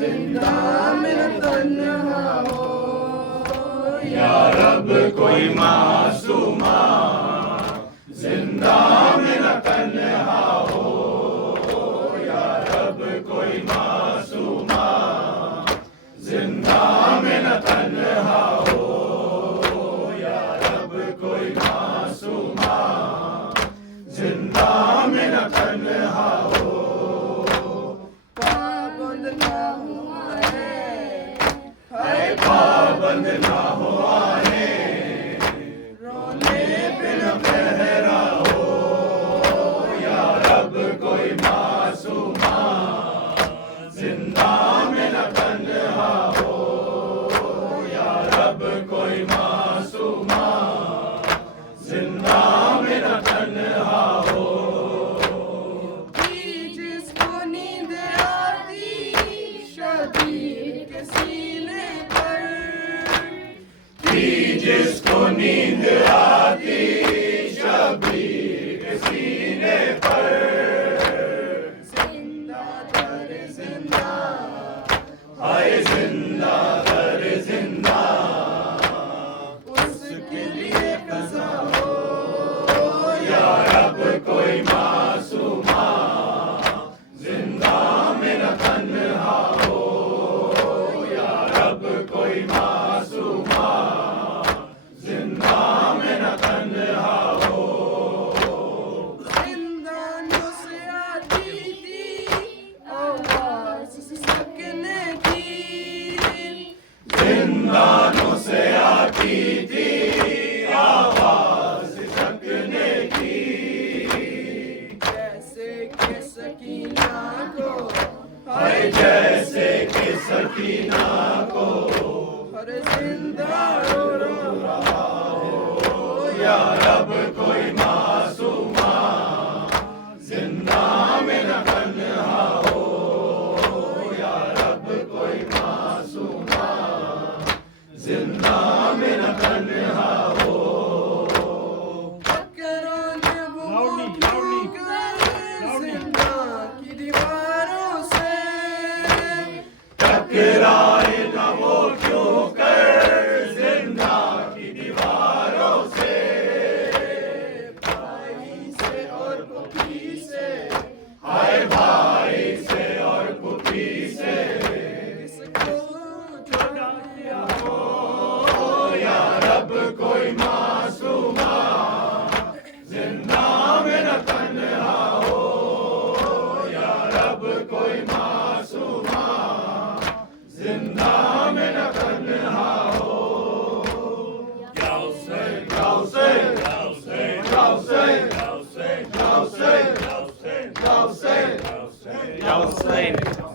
जिंदा में न तन्हा हो, या रब कोई मासूमा जिंदा में न तन्हा हो, या रब कोई मासूमा जिंदा में न तन्हा हो, या रब कोई मासूमा जिंदा में न तन्हा हो। पाबंद ना हुआ है पाबंद ना हुआ है, रोने पे न पहरा हो, या रब कोई मासूमा जिंदा में न तन्हा हो, या रब कोई मासूमा जिंदा में न तन्हा हो। जिसको नींद आती शबीर के सीने पर, जिसको नींद आती शबीर के सीने पर, जिंदा दर जिंदा हाय जिंदा दर जिंदा, उसके लिए कज़ा हो, या रब कोई मासूमा जिंदा में न तन्हा हो, या रब कोई मासूमा जिंदा में न तन्हा हो। जिंदानों से आती थी आवाज सकने की, जिंदानों से आती थी आवाज सकने की, जैसे कि सकीना को हाय जैसे कि सकीना को हर जिंदा रो रहा हो, या रब कोई मासूमा जिंदा में न तन्हा हो, या रब कोई मासूमा जिंदा में न तन्हा हो। टकराने वो क्यों कर जिंदा की दीवारों से, टकराए न वो क्यों कर जिंदा की दीवारों से, भाई से और पुपी से हाय भाई से और पुपी से, किसको छुड़ा दिया हो, या रब कोई मासूमा जिंदा में न तन्हा हो, या रब कोई मासूमा जिंदा में न तन्हा हो। गाउसे गाउसे गाउसे गाउसे गाउसे गाउसे गाउसे गाउसे गाउसे